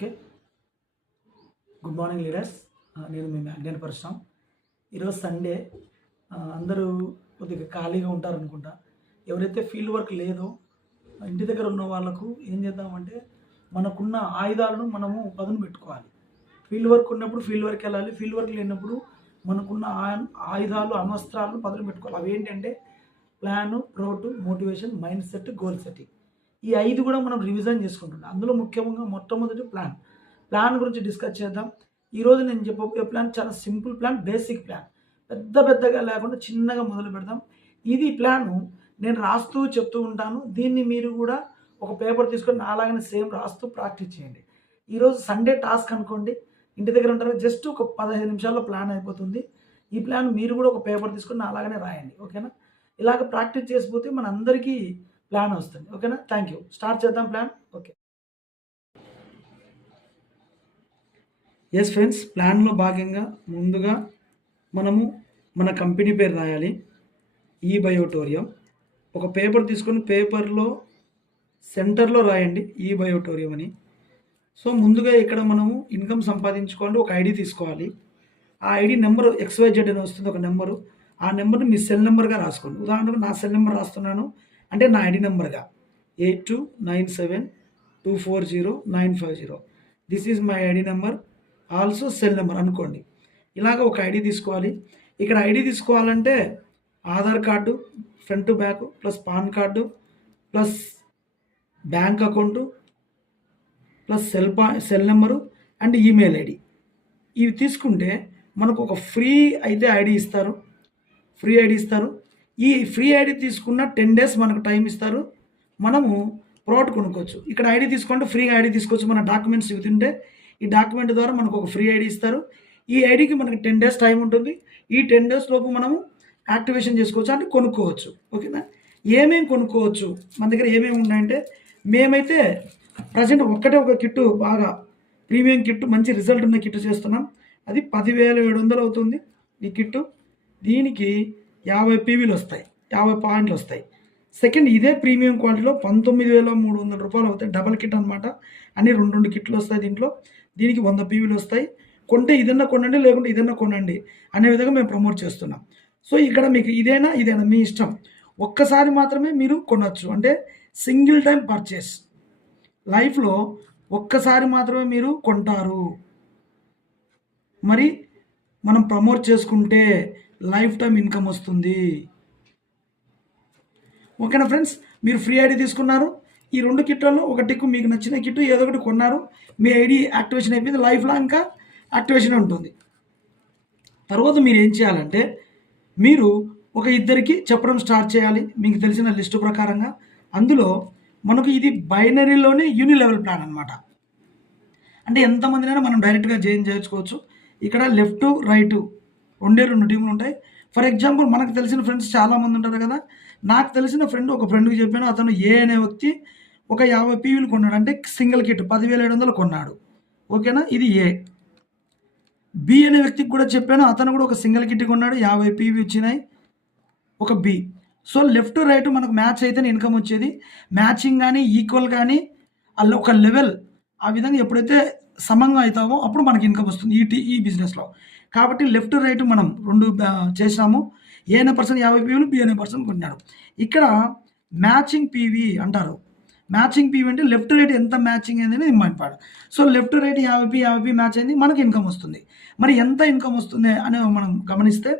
Okay. Good morning leaders. నేను మీ magnet Parashuram. ఈరోజు Sunday. అందరూ కొద్దిగా ఖాళీగా ఉంటారనుకుంటా. ఎవరైతే ఫీల్డ్ వర్క్ లేదో ఇంటి దగ్గర ఉన్న వాళ్ళకు ఏం చేద్దామంటే మనకున్న ఆయుధాలను మనము పదును పెట్టుకోవాలి. ఫీల్డ్ వర్క్ ఉన్నప్పుడు ఫీల్డ్ వర్క్ వెళ్ళాలి. ఫీల్డ్ వర్క్ లేనప్పుడు మనకున్న ఆయుధాలు అణ్వస్త్రాలను పదును పెట్టుకోవాలి. అవి ఏంటంటే ప్లాను, ప్రోటు, motivation, mind set, goal setting. ఈ 5 కూడా మనం రివిజన్ చేసుకుంటున్నాం. అందులో ముఖ్యంగా మొట్టమొదటి ప్లాన్ గురించి డిస్కస్ చేద్దాం. ఈరోజు నేను చెప్పబోయే ప్లాన్ చాలా సింపుల్ ప్లాన్, బేసిక్ ప్లాన్. పెద్దగా లేకుండా చిన్నగా మొదలు పెడదాం. ఇది ప్లాను నేను రాస్తూ చెప్తూ ఉంటాను. దీన్ని మీరు కూడా ఒక పేపర్ తీసుకొని అలాగనే సేమ్ రాస్తూ ప్రాక్టీస్ చేయండి. ఈరోజు సండే టాస్క్ అనుకోండి. ఇంటి దగ్గర ఉంటారు, జస్ట్ ఒక 15 నిమిషాల్లో ప్లాన్ అయిపోతుంది. ఈ ప్లాన్ మీరు కూడా ఒక పేపర్ తీసుకొని అలాగనే రాయండి. ఓకేనా? ఇలాగ ప్రాక్టీస్ చేసిపోతే మన అందరికీ ప్లాన్ వస్తుంది. ఓకేనా? Thank you. స్టార్ట్ చేద్దాం ప్లాన్. ఓకే. ఎస్ ఫ్రెండ్స్, ప్లాన్లో భాగంగా ముందుగా మనము మన కంపెనీ పేరు రాయాలి. ఈ బయోటోరియం. ఒక పేపర్ తీసుకొని పేపర్లో సెంటర్లో రాయండి ఈ బయోటోరియం అని. సో ముందుగా ఇక్కడ మనము ఇన్కమ్ సంపాదించుకోవాలి. ఒక ఐడి తీసుకోవాలి. ఆ ఐడి నెంబర్ XYZ అని వస్తుంది, ఒక నెంబరు. ఆ నెంబర్ని మీ సెల్ నెంబర్గా రాసుకోండి. ఉదాహరణకు నా సెల్ నెంబర్ రాస్తున్నాను అంటే నా ఐడి నెంబర్గా 8297240950. This is my ID number, also cell number అనుకోండి. ఇలాగ ఒక ఐడి తీసుకోవాలి. ఇక్కడ ఐడి తీసుకోవాలంటే Aadhaar card front to back plus PAN card plus bank account plus cell number and email ID. ఇవి తీసుకుంటే మనకు ఒక ఫ్రీ ఐడి ఇస్తారు. ఈ ఫ్రీ ఐడి తీసుకున్న 10 days మనకు టైం ఇస్తారు. మనము ప్రోడక్ట్ కొనుక్కోవచ్చు. ఇక్కడ ఐడి తీసుకుంటే ఫ్రీగా ఐడి తీసుకోవచ్చు. మన డాక్యుమెంట్స్ ఇవి తింటే ఈ డాక్యుమెంట్ ద్వారా మనకు ఒక ఫ్రీ ఐడి ఇస్తారు. ఈ ఐడికి మనకి 10 days టైం ఉంటుంది. ఈ 10 days లోపు మనము యాక్టివేషన్ చేసుకోవచ్చు, అంటే కొనుక్కోవచ్చు. ఓకేనా? ఏమేమి కొనుక్కోవచ్చు, మన దగ్గర ఏమేమి ఉన్నాయంటే, మేమైతే ప్రజెంట్ ఒక కిట్టు, బాగా ప్రీమియం కిట్టు, మంచి రిజల్ట్ ఉన్న కిట్టు చేస్తున్నాం. అది 10,700 అవుతుంది ఈ కిట్టు. దీనికి 50 PVలు వస్తాయి, 50 పాయింట్లు వస్తాయి. సెకండ్, ఇదే ప్రీమియం క్వాలిటీలో 19,300 రూపాయలు అవుతాయి. డబల్ కిట్ అనమాట. అన్ని 2 కిట్లు వస్తాయి దీంట్లో. దీనికి 100 PVలు వస్తాయి. కొంటే ఇదన్నా కొనండి, లేకుంటే ఇదన్నా కొనండి అనే విధంగా మేము ప్రమోట్ చేస్తున్నాం. సో ఇక్కడ మీకు ఇదేనా మీ ఇష్టం. ఒక్కసారి మాత్రమే మీరు కొనవచ్చు, అంటే సింగిల్ టైం పర్చేస్. లైఫ్లో ఒక్కసారి మాత్రమే మీరు కొంటారు. మరి మనం ప్రమోట్ చేసుకుంటే లైఫ్ టైం ఇన్కమ్ వస్తుంది. ఓకేనా ఫ్రెండ్స్? మీరు ఫ్రీ ఐడి తీసుకున్నారు. ఈ 2 కిట్లలో ఒక టిక్కు, మీకు నచ్చిన కిట్టు ఏదో ఒకటి కొన్నారు. మీ ఐడి యాక్టివేషన్ అయిపోయింది. లైఫ్ లాంగ్ ఇంకా యాక్టివేషన్ ఉంటుంది. తర్వాత మీరు ఏం చేయాలంటే, మీరు ఒక 2కి చెప్పడం స్టార్ట్ చేయాలి మీకు తెలిసిన లిస్టు ప్రకారంగా. అందులో మనకు ఇది బైనరీలోనే యూనిలెవెల్ ప్లాన్ అనమాట. అంటే ఎంతమందినైనా మనం డైరెక్ట్గా జాయిన్ చేసుకోవచ్చు. ఇక్కడ లెఫ్ట్ రైట్ 2 టీములు ఉంటాయి. ఫర్ ఎగ్జాంపుల్, మనకు తెలిసిన ఫ్రెండ్స్ చాలామంది ఉంటారు కదా. నాకు తెలిసిన ఒక ఫ్రెండ్కి చెప్పాను. అతను ఏ అనే వ్యక్తి ఒక 50 PVలు కొన్నాడు, అంటే సింగిల్ కిట్ 10,700 కొన్నాడు. ఓకేనా? ఇది ఏ. బి అనే వ్యక్తికి కూడా చెప్పాను. అతను కూడా ఒక సింగిల్ కిట్ కొన్నాడు, 50 PV వచ్చినాయి, ఒక బి. సో లెఫ్ట్ రైట్ మనకు మ్యాచ్ అయితేనే ఇన్కమ్ వచ్చేది. మ్యాచింగ్ కానీ ఈక్వల్ కానీ అలా ఒక లెవెల్, ఆ విధంగా ఎప్పుడైతే సమంగా అవుతామో అప్పుడు మనకి ఇన్కమ్ వస్తుంది ఈ బిజినెస్లో. కాబట్టి లెఫ్ట్ రైట్ మనం 2 చేసాము. ఏ అనే పర్సన్ 50 PVలు, బి అనే పర్సన్ కొన్నాడు. ఇక్కడ మ్యాచింగ్ పీవీ అంటారు. మ్యాచింగ్ పీవీ అంటే లెఫ్ట్ రైట్ ఎంత మ్యాచింగ్ అయింది అనేది important. So left right 50 match అయింది, మనకి ఇన్కమ్ వస్తుంది. మరి ఎంత ఇన్కమ్ వస్తుంది అని మనం గమనిస్తే,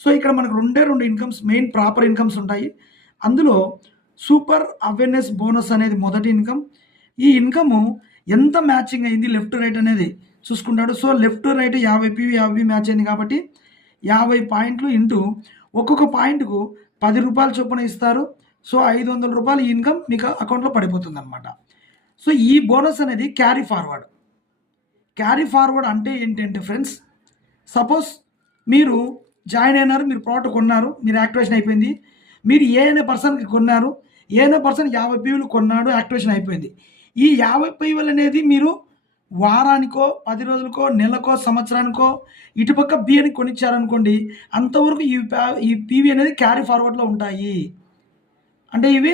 సో ఇక్కడ మనకు 2 ఇన్కమ్స్, మెయిన్ ప్రాపర్ ఇన్కమ్స్ ఉంటాయి. అందులో సూపర్ అవేర్నెస్ బోనస్ అనేది మొదటి ఇన్కమ్. ఈ ఇన్కమ్ ఎంత మ్యాచింగ్ అయింది లెఫ్ట్ రైట్ అనేది చూసుకుంటాడు. So left right 50 PV 50 match అయింది కాబట్టి 50 పాయింట్లు ఇంటూ ఒక్కొక్క పాయింట్కు 10 రూపాయల చొప్పున ఇస్తారు. సో 500 రూపాయలు ఈ ఇన్కమ్ మీకు అకౌంట్లో పడిపోతుంది అనమాట. సో ఈ బోనస్ అనేది క్యారీ ఫార్వర్డ్ అంటే ఏంటంటే ఫ్రెండ్స్, సపోజ్ మీరు జాయిన్ అయినారు, మీరు ప్రోడక్ట్ కొన్నారు, మీరు యాక్టివేషన్ అయిపోయింది. మీరు ఏ అనే పర్సన్కి కొన్నారు, ఏ అనే పర్సన్ 50 PVలు కొన్నాడు, యాక్టివేషన్ అయిపోయింది. ఈ 50 PVలు అనేది మీరు వారానికో, 10 రోజులకో, నెలకో, సంవత్సరానికో ఇటుపక్క బి అని కొనిచ్చారనుకోండి, అంతవరకు ఈ PV అనేది క్యారీ ఫార్వర్డ్లో ఉంటాయి. అంటే ఇవి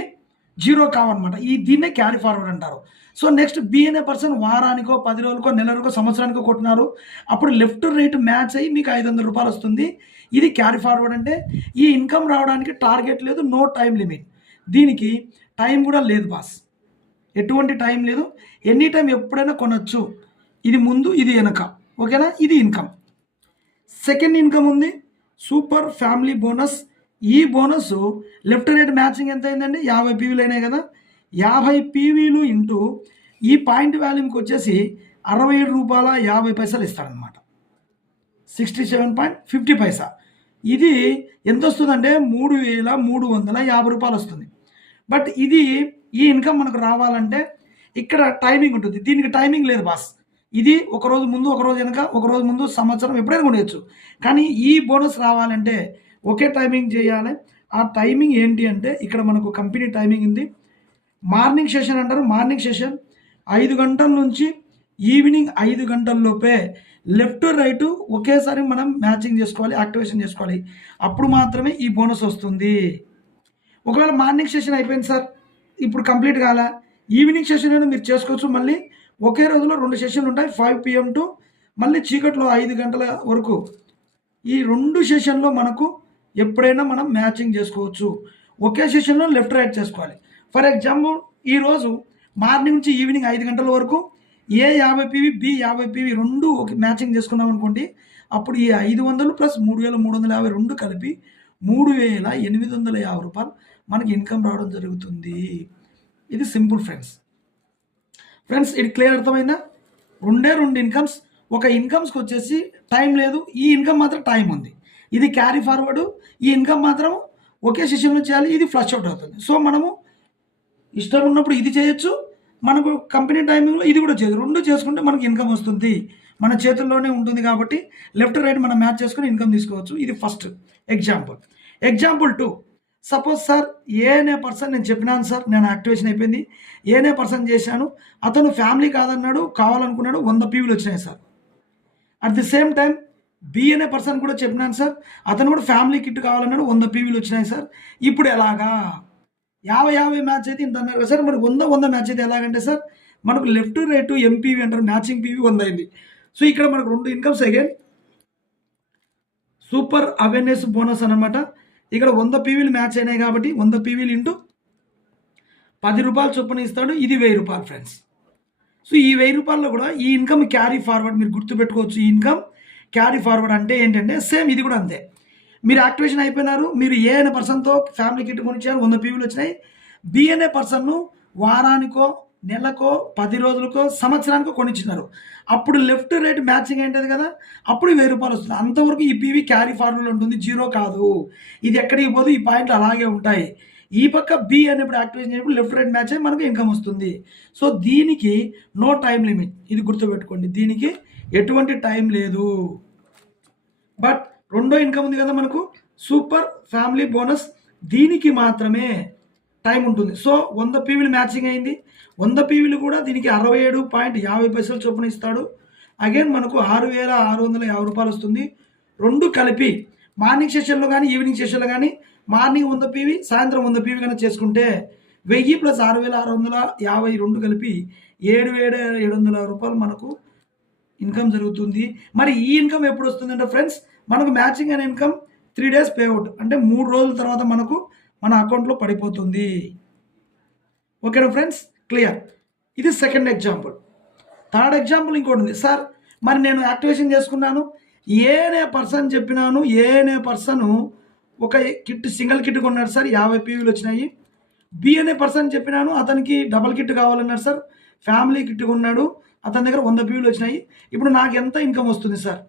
జీరో కావన్నమాట. దీన్నే క్యారీ ఫార్వర్డ్ అంటారు. సో నెక్స్ట్ బి అనే పర్సన్ వారానికో 10 రోజులకో నెల రోజుకో సంవత్సరానికో కొట్టినారు, అప్పుడు లెఫ్ట్ రైట్ మ్యాచ్ అయ్యి మీకు 500 రూపాయలు వస్తుంది. ఇది క్యారీ ఫార్వర్డ్. అంటే ఈ ఇన్కమ్ రావడానికి టార్గెట్ లేదు, నో టైం లిమిట్. దీనికి టైం కూడా లేదు బాస్, ఎటువంటి టైం లేదు, ఎనీ టైం ఎప్పుడైనా కొనొచ్చు. ఇది ముందు ఇది వెనక, ఓకేనా. ఇది ఇన్కమ్. సెకండ్ ఇన్కమ్ ఉంది సూపర్ ఫ్యామిలీ బోనస్. ఈ బోనస్ లెఫ్ట్ రైట్ మ్యాచింగ్ ఎంత అయిందండి, 50 పీవీలు అయినాయి కదా. 50 పీవీలు ఇంటూ ఈ పాయింట్ వాల్యూమ్కి వచ్చేసి 67 రూపాయల 50 పైసలు ఇస్తాడనమాట, 67.50. ఇది ఎంత వస్తుందంటే 3350 రూపాయలు వస్తుంది. బట్ ఇది ఈ ఇన్కమ్ మనకు రావాలంటే ఇక్కడ టైమింగ్ ఉంటుంది, దీనికి టైమింగ్ లేదు బాస్. ఇది ఒకరోజు ముందు ఒకరోజు వెనక, ఒకరోజు ముందు సంవత్సరం ఎప్పుడైనా కొనేయచ్చు. కానీ ఈ బోనస్ రావాలంటే ఒకే టైమింగ్ చేయాలి. ఆ టైమింగ్ ఏంటి అంటే ఇక్కడ మనకు కంపెనీ టైమింగ్ ఉంది. మార్నింగ్ సెషన్ అంటారు. మార్నింగ్ సెషన్ 5 గంటల నుంచి ఈవినింగ్ 5 గంటల లోపే లెఫ్ట్ రైట్ ఒకేసారి మనం మ్యాచింగ్ చేసుకోవాలి, యాక్టివేషన్ చేసుకోవాలి. అప్పుడు మాత్రమే ఈ బోనస్ వస్తుంది. ఒకవేళ మార్నింగ్ సెషన్ అయిపోయింది సార్, ఇప్పుడు కంప్లీట్ కాలే, ఈవినింగ్ సెషన్ అయినా మీరు చేసుకోవచ్చు. మళ్ళీ ఒకే రోజులో 2 సెషన్లు ఉంటాయి, 5 PM టు మళ్ళీ చీకట్లో 5 గంటల వరకు. ఈ 2 సెషన్లో మనకు ఎప్పుడైనా మనం మ్యాచింగ్ చేసుకోవచ్చు. ఒకే సెషన్లో లెఫ్ట్ రైట్ చేసుకోవాలి. ఫర్ ఎగ్జాంపుల్ ఈరోజు మార్నింగ్ నుంచి ఈవినింగ్ 5 గంటల వరకు ఏ 50 PV బి 50 PV రెండు ఒక మ్యాచింగ్ చేసుకున్నాం అనుకోండి, అప్పుడు ఈ 500 ప్లస్ 3350 రెండు కలిపి 3850 రూపాయలు మనకి ఇన్కమ్ రావడం జరుగుతుంది. ఇది సింపుల్ ఫ్రెండ్స్. ఇది క్లియర్ అర్థమైందా? రెండు ఇన్కమ్స్. ఒక ఇన్కమ్స్కి వచ్చేసి టైం లేదు, ఈ ఇన్కమ్ మాత్రం టైం ఉంది. ఇది క్యారీ ఫార్వర్డ్, ఈ ఇన్కమ్ మాత్రం ఒకే సెషన్లో చేయాలి, ఇది ఫ్లష్ అవుట్ అవుతుంది. సో మనము ఇష్టం ఉన్నప్పుడు ఇది చేయొచ్చు, మనకు కంపెనీ టైమింగ్లో ఇది కూడా చేయదు. రెండు చేసుకుంటే మనకి ఇన్కమ్ వస్తుంది, మన చేతుల్లోనే ఉంటుంది. కాబట్టి లెఫ్ట్ రైట్ మనం మ్యాచ్ చేసుకుని ఇన్కమ్ తీసుకోవచ్చు. ఇది first example. Example 2, suppose sir A అనే పర్సన్, నేను చెప్పినాను సార్ నేను యాక్టివేషన్ అయిపోయింది, ఏ అనే పర్సన్ చేశాను, అతను ఫ్యామిలీ కాదన్నాడు, కావాలనుకున్నాడు, 100 పీవీలు వచ్చినాయి sir. At the same time B అనే పర్సన్ కూడా చెప్పినాను సార్, అతను కూడా ఫ్యామిలీ కిట్ కావాలన్నాడు, 100 పీవీలు వచ్చినాయి సార్. ఇప్పుడు ఎలాగా 50-50 మ్యాచ్ అయితే ఇంత అన్నారు కదా సార్, మరి 100-100 మ్యాచ్ అయితే ఎలాగంటే సార్ మనకు లెఫ్ట్ రైట్ ఎంపీవీ అంటారు, మ్యాచింగ్ పీవీ 100 అయింది. సో ఇక్కడ మనకు 2 incomes again super awareness bonus అనమాట. ఇక్కడ 100 పీవీలు మ్యాచ్ అయినాయి కాబట్టి 100 పీవీలు ఇంటూ 10 రూపాయలు చొప్పున ఇస్తాడు. ఇది 1000 రూపాయలు ఫ్రెండ్స్. సో ఈ 1000 రూపాయల్లో కూడా ఈ ఇన్కమ్ క్యారీ ఫార్వర్డ్, మీరు గుర్తుపెట్టుకోవచ్చు. ఈ ఇన్కమ్ క్యారీ ఫార్వర్డ్ అంటే ఏంటంటే సేమ్ ఇది కూడా అంతే. మీరు యాక్టివేషన్ అయిపోయినారు, మీరు ఏ అనే పర్సన్తో ఫ్యామిలీ కిట్ కొనిచ్చారు, 100 పీవీలు వచ్చినాయి. బి అనే పర్సన్ను వారానికో నెలకో 10 రోజులకో సంవత్సరానికో కొనిచ్చినారు. అప్పుడు లెఫ్ట్ రైట్ మ్యాచింగ్ ఏంటది కదా, అప్పుడు 1000 రూపాయలు వస్తుంది. అంతవరకు ఈ పీవీ క్యారీ ఫార్వర్డ్ ఉంటుంది, జీరో కాదు. ఇది ఎక్కడికి పోదు, ఈ పాయింట్లు అలాగే ఉంటాయి. ఈ పక్క బి అనేప్పుడు యాక్టివేషన్ అయినప్పుడు లెఫ్ట్ రైట్ మ్యాచ్ అయ్యి మనకు ఇన్కమ్ వస్తుంది. సో దీనికి నో టైం లిమిట్, ఇది గుర్తుపెట్టుకోండి. దీనికి ఎటువంటి టైం లేదు. బట్ రెండో ఇన్కమ్ ఉంది కదా మనకు, సూపర్ ఫ్యామిలీ బోనస్, దీనికి మాత్రమే టైం ఉంటుంది. సో 100 పీవీలు మ్యాచింగ్ అయింది, 100 పీవీలు కూడా దీనికి 67.50 చొప్పున ఇస్తాడు. అగైన్ మనకు 6650 రూపాయలు వస్తుంది. రెండు కలిపి మార్నింగ్ సెషన్లో కానీ ఈవినింగ్ సెషన్లో కానీ మార్నింగ్ 100 పీవీ, సాయంత్రం 100 పీవీ కానీ చేసుకుంటే 1000 ప్లస్ 6650 రెండు కలిపి 7700 రూపాయలు మనకు ఇన్కమ్ జరుగుతుంది. మరి ఈ ఇన్కమ్ ఎప్పుడు వస్తుందంటే ఫ్రెండ్స్, మనకు మ్యాచింగ్ అనే ఇన్కమ్ 3 డేస్ పేఅవుట్ అంటే 3 రోజుల తర్వాత మనకు మన అకౌంట్లో పడిపోతుంది. ఓకేనా ఫ్రెండ్స్, క్లియర్. ఇది సెకండ్ ఎగ్జాంపుల్. థర్డ్ ఎగ్జాంపుల్ ఇంకోటి ఉంది సార్. మరి నేను యాక్టివేషన్ చేసుకున్నాను, ఏ అనే పర్సన్ చెప్పినాను, ఏ అనే పర్సన్ ఒక కిట్ సింగిల్ కిట్ కొన్నాడు సార్, 50 పీవీలు వచ్చినాయి. బి అనే పర్సన్ చెప్పినాను, అతనికి డబల్ కిట్ కావాలన్నాడు సార్, ఫ్యామిలీ కిట్ కొన్నాడు, అతని దగ్గర 100 పీవీలు వచ్చినాయి. ఇప్పుడు నాకు ఎంత ఇన్కమ్ వస్తుంది సార్?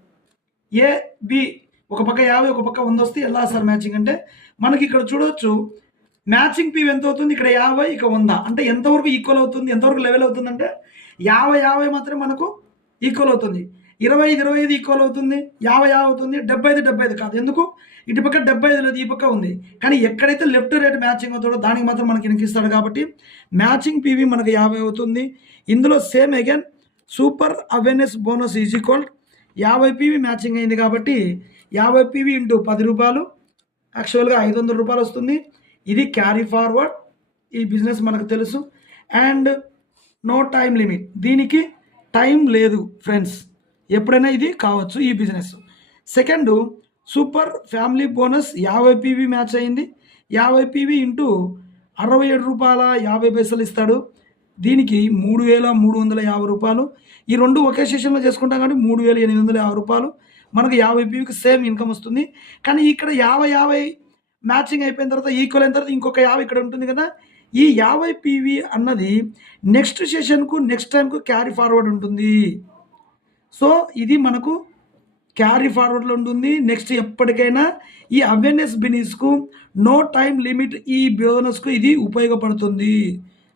ఏ బి ఒక పక్క 50 ఒక పక్క 100 వస్తే ఎలా సార్ మ్యాచింగ్ అంటే, మనకి ఇక్కడ చూడవచ్చు మ్యాచింగ్ పీవీ ఎంత అవుతుంది, ఇక్కడ 50 ఇక 100 అంటే ఎంతవరకు ఈక్వల్ అవుతుంది, ఎంతవరకు లెవెల్ అవుతుంది అంటే 50-50 మాత్రమే మనకు ఈక్వల్ అవుతుంది. 25-25 ఈక్వల్ అవుతుంది, 50-50 అవుతుంది, 75-75 కాదు. ఎందుకు, ఇటు పక్క 75 లేదు, ఈ పక్క ఉంది. కానీ ఎక్కడైతే లెఫ్ట్ రైట్ మ్యాచింగ్ అవుతాడో దానికి మాత్రం మనకి ఇన్కిస్తాడు. కాబట్టి మ్యాచింగ్ పీవీ మనకి 50 అవుతుంది. ఇందులో same again super awareness bonus is equal 50 PV matching అయింది కాబట్టి 50 పీవీ ఇంటూ 10 రూపాయలు, యాక్చువల్గా 500 రూపాయలు వస్తుంది. ఇది క్యారీ ఫార్వర్డ్. ఈ బిజినెస్ మనకు తెలుసు. And no time limit. దీనికి టైం లేదు ఫ్రెండ్స్, ఎప్పుడైనా ఇది కావచ్చు ఈ business. Second super family bonus 50 PV match అయింది. 50 పీవీ ఇంటూ రూ. 67.50 ఇస్తాడు. దీనికి 3,350 రూపాయలు. ఈ రెండు ఒకే సెషన్లో చేసుకుంటాం కాబట్టి 3,850 రూపాయలు. మనకు 50 పీవీకి సేమ్ ఇన్కమ్ వస్తుంది. కానీ ఇక్కడ 50-50 మ్యాచింగ్ అయిపోయిన తర్వాత ఈక్వల్ అయిన తర్వాత ఇంకొక 50 ఇక్కడ ఉంటుంది కదా. ఈ 50 పీవీ అన్నది నెక్స్ట్ సెషన్కు నెక్స్ట్ టైంకు క్యారీ ఫార్వర్డ్ ఉంటుంది. సో ఇది మనకు క్యారీ ఫార్వర్డ్లో ఉంటుంది. నెక్స్ట్ ఎప్పటికైనా ఈ అవేర్నెస్ బిజినెస్కు నో టైం లిమిట్ ఈ బోనస్కు ఇది ఉపయోగపడుతుంది.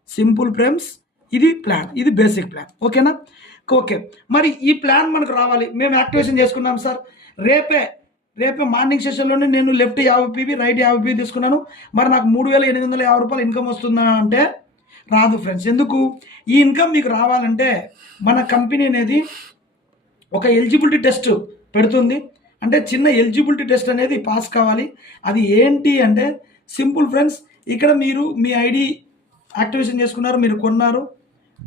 సింపుల్ ఫ్రెండ్స్, ఇది ప్లాన్, ఇది బేసిక్ ప్లాన్. ఓకేనా? ఓకే, మరి ఈ ప్లాన్ మనకు రావాలి. మేము యాక్టివేషన్ చేసుకున్నాం సార్. రేపే మార్నింగ్ సెషన్లోనే నేను లెఫ్ట్ 50 పీవీ రైట్ 50 పీవీ తీసుకున్నాను. మరి నాకు 3,850 రూపాయలు ఇన్కమ్ వస్తుందా అంటే రాదు ఫ్రెండ్స్. ఎందుకు? ఈ ఇన్కమ్ మీకు రావాలంటే మన కంపెనీ అనేది ఒక ఎలిజిబిలిటీ టెస్ట్ పెడుతుంది. అంటే చిన్న ఎలిజిబిలిటీ టెస్ట్ అనేది పాస్ కావాలి. అది ఏంటి అంటే సింపుల్ ఫ్రెండ్స్, ఇక్కడ మీరు మీ ఐడి యాక్టివేషన్ చేసుకున్నారు, మీరు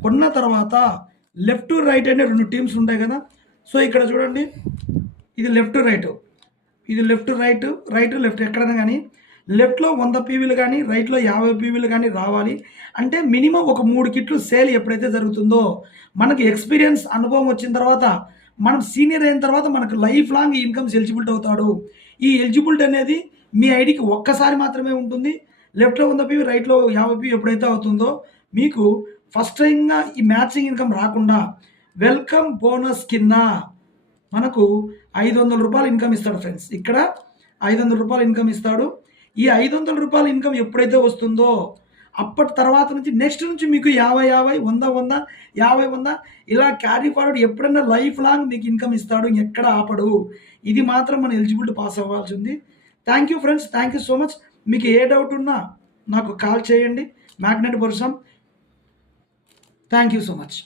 కొన్న తర్వాత లెఫ్ట్ రైట్ అనే 2 టీమ్స్ ఉంటాయి కదా. సో ఇక్కడ చూడండి, ఇది లెఫ్ట్ రైట్, ఇది లెఫ్ట్ రైట్ లెఫ్ట్ ఎక్కడైనా కానీ లెఫ్ట్లో 100 పీవీలు కానీ రైట్లో 50 పీవీలు కానీ రావాలి. అంటే మినిమం ఒక 3 కిట్లు సేల్ ఎప్పుడైతే జరుగుతుందో మనకి ఎక్స్పీరియన్స్ అనుభవం వచ్చిన తర్వాత మనం సీనియర్ అయిన తర్వాత మనకు లైఫ్ లాంగ్ ఈ ఇన్కమ్స్ ఎలిజిబిలిటీ అవుతాడు. ఈ ఎలిజిబిలిటీ అనేది మీ ఐడికి ఒక్కసారి మాత్రమే ఉంటుంది. లెఫ్ట్లో 100 పీవీ రైట్లో 50 పీవీ ఎప్పుడైతే అవుతుందో మీకు ఫస్ట్ టైంగా ఈ మ్యాచింగ్ ఇన్కమ్ రాకుండా వెల్కమ్ బోనస్ కింద మనకు 500 రూపాయలు ఇన్కమ్ ఇస్తాడు ఫ్రెండ్స్. ఇక్కడ 500 రూపాయలు ఇన్కమ్ ఇస్తాడు. ఈ 500 రూపాయల ఇన్కమ్ ఎప్పుడైతే వస్తుందో అప్పటి తర్వాత నుంచి నెక్స్ట్ నుంచి మీకు 50-50 100-100 50-100 ఇలా క్యారీ ఫార్వర్డ్ ఎప్పుడైనా లైఫ్ లాంగ్ మీకు ఇన్కమ్ ఇస్తాడు, ఎక్కడ ఆపడు. ఇది మాత్రం మన ఎలిజిబిలిటీ పాస్ అవ్వాల్సి ఉంది. Thank you friends, thank you so much. మీకు ఏ డౌట్ ఉన్నా నాకు కాల్ చేయండి. Magnet person. Thank you so much.